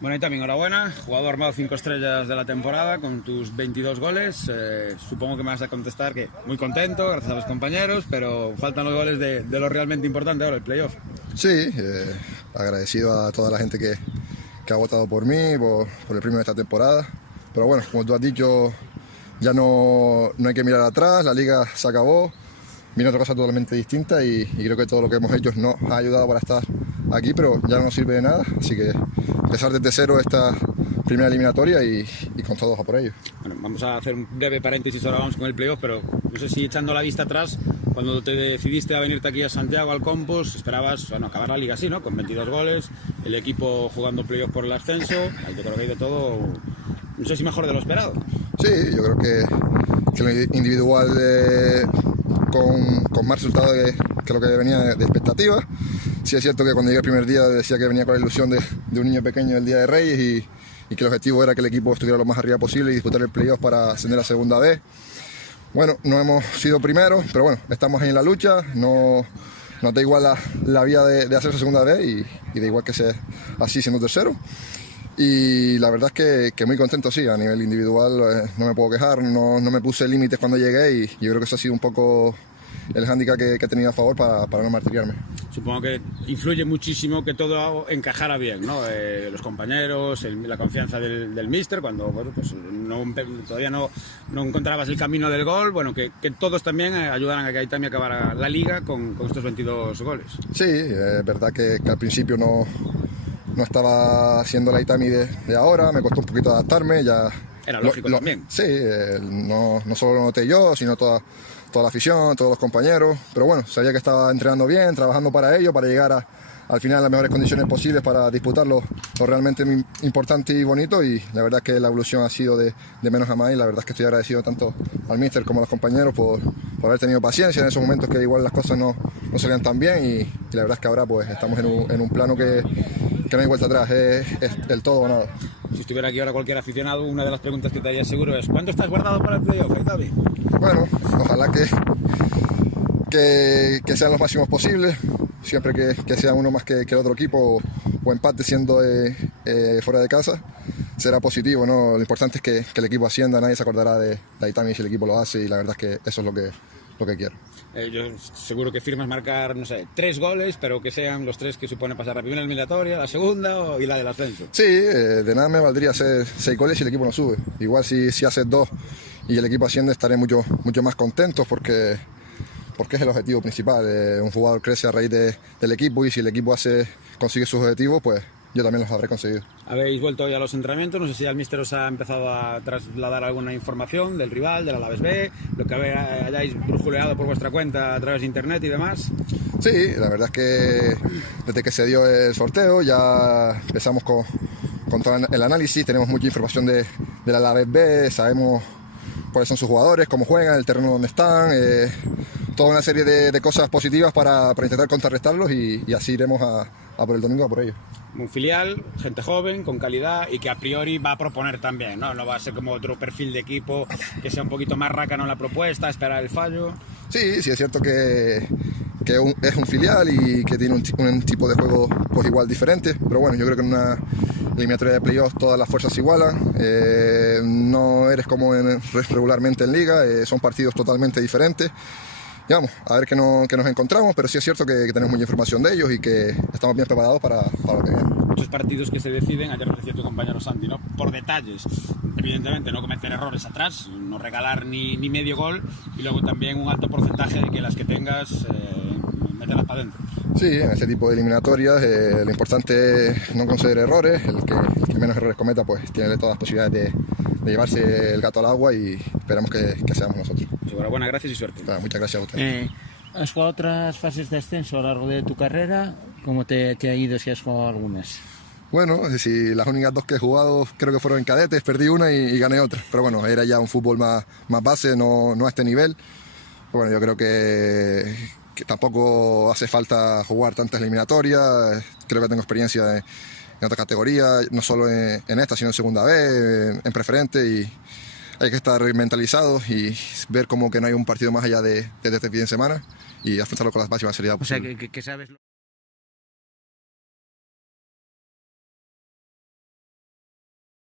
Bueno, y también enhorabuena, jugador armado 5 estrellas de la temporada con tus 22 goles. Supongo que me vas a contestar que muy contento, gracias a los compañeros, pero faltan los goles de lo realmente importante ahora, el playoff. Sí, agradecido a toda la gente que ha votado por mí, por el premio de esta temporada. Pero bueno, como tú has dicho, ya no hay que mirar atrás, la liga se acabó, viene otra cosa totalmente distinta y creo que todo lo que hemos hecho nos ha ayudado para estar aquí, pero ya no nos sirve de nada, así que empezar desde cero esta primera eliminatoria y con todos a por ello. Bueno, vamos a hacer un breve paréntesis, ahora vamos con el playoff, pero no sé si echando la vista atrás, cuando te decidiste a venirte aquí a Santiago, al Campos, esperabas acabar la liga así, ¿no? Con 22 goles, el equipo jugando playoff por el ascenso, yo creo que hay de todo, no sé si mejor de lo esperado. Sí, yo creo que lo individual con más resultados que lo que venía de expectativas. Sí es cierto que cuando llegué el primer día decía que venía con la ilusión de un niño pequeño el Día de Reyes y que el objetivo era que el equipo estuviera lo más arriba posible y disputar el playoff para ascender a segunda vez. Bueno, no hemos sido primeros, pero bueno, estamos ahí en la lucha, no da igual la vía de hacerse segunda vez y da igual que sea así siendo tercero. Y la verdad es que muy contento, sí, a nivel individual no me puedo quejar, no me puse límites cuando llegué y yo creo que eso ha sido un poco el hándicap que he tenido a favor para no martiriarme. Supongo que influye muchísimo que todo encajara bien, ¿no? Los compañeros, la confianza del míster, cuando bueno, pues todavía no encontrabas el camino del gol, bueno, que todos también ayudaran a que Aitami acabara la liga con estos 22 goles. Sí, es verdad que al principio no estaba haciendo la Aitami de ahora, me costó un poquito adaptarme, ya... Era lógico también. Sí, no solo lo noté yo, sino toda la afición, todos los compañeros, pero bueno, sabía que estaba entrenando bien, trabajando para ello, para llegar al final a las mejores condiciones posibles para disputar lo realmente importante y bonito, y la verdad es que la evolución ha sido de menos a más y la verdad es que estoy agradecido tanto al míster como a los compañeros por haber tenido paciencia en esos momentos que igual las cosas no salían tan bien y la verdad es que ahora pues estamos en un plano que no hay vuelta atrás, es el todo o nada. Si estuviera aquí ahora cualquier aficionado, una de las preguntas que te haría seguro es ¿cuánto estás guardado para el playoff, Aitami? Bueno, ojalá que sean los máximos posibles, siempre que sea uno más que el otro equipo o empate siendo fuera de casa, será positivo, ¿no? Lo importante es que el equipo ascienda, nadie se acordará de Aitami si el equipo lo hace y la verdad es que eso es lo que quiero. Yo seguro que firmas marcar, no sé, 3 goles, pero que sean los 3 que supone pasar la primera eliminatoria, la segunda y la del ascenso. Sí, de nada me valdría hacer 6 goles si el equipo no sube. Igual si haces 2 y el equipo asciende estaré mucho más contento porque es el objetivo principal. Un jugador crece a raíz del equipo y si el equipo consigue sus objetivos, pues yo también los habré conseguido. Habéis vuelto hoy a los entrenamientos, no sé si el míster os ha empezado a trasladar alguna información del rival, del Alavés B, lo que hayáis brujuleado por vuestra cuenta a través de internet y demás. Sí, la verdad es que desde que se dio el sorteo ya empezamos con todo el análisis, tenemos mucha información del Alavés B, sabemos cuáles son sus jugadores, cómo juegan, el terreno donde están, toda una serie de cosas positivas para intentar contrarrestarlos y así iremos a por el domingo a por ellos. Un filial, gente joven, con calidad y que a priori va a proponer también, ¿no? No va a ser como otro perfil de equipo que sea un poquito más rácano en la propuesta, esperar el fallo. Sí, es cierto que es un filial y que tiene un tipo de juego pues igual diferente, pero bueno, yo creo que en una eliminatoria de playoffs todas las fuerzas se igualan, no eres como regularmente en liga, son partidos totalmente diferentes. Y vamos, a ver qué nos encontramos, pero sí es cierto que tenemos mucha información de ellos y que estamos bien preparados para lo que viene. Muchos partidos que se deciden, ayer lo decía tu compañero Santi, ¿no? Por detalles. Evidentemente no cometer errores atrás, no regalar ni medio gol y luego también un alto porcentaje de que las que tengas meterlas para adentro. Sí, en este tipo de eliminatorias lo importante es no conceder errores, el que menos errores cometa pues tiene todas las posibilidades de llevarse el gato al agua y esperamos que seamos nosotros. Enhorabuena, gracias y suerte. Muchas gracias a usted. ¿Has jugado otras fases de ascenso a lo largo de tu carrera? ¿Cómo te ha ido si has jugado algunas? Bueno, si las únicas 2 que he jugado creo que fueron en cadetes, perdí una y gané otra. Pero bueno, era ya un fútbol más base, no a este nivel. Pero bueno, yo creo que tampoco hace falta jugar tantas eliminatorias. Creo que tengo experiencia en otra categoría, no solo en esta, sino en segunda vez, en preferente y hay que estar mentalizados y ver como que no hay un partido más allá de este fin de semana y afrontarlo con la máxima seriedad posible. O sea, que sabes...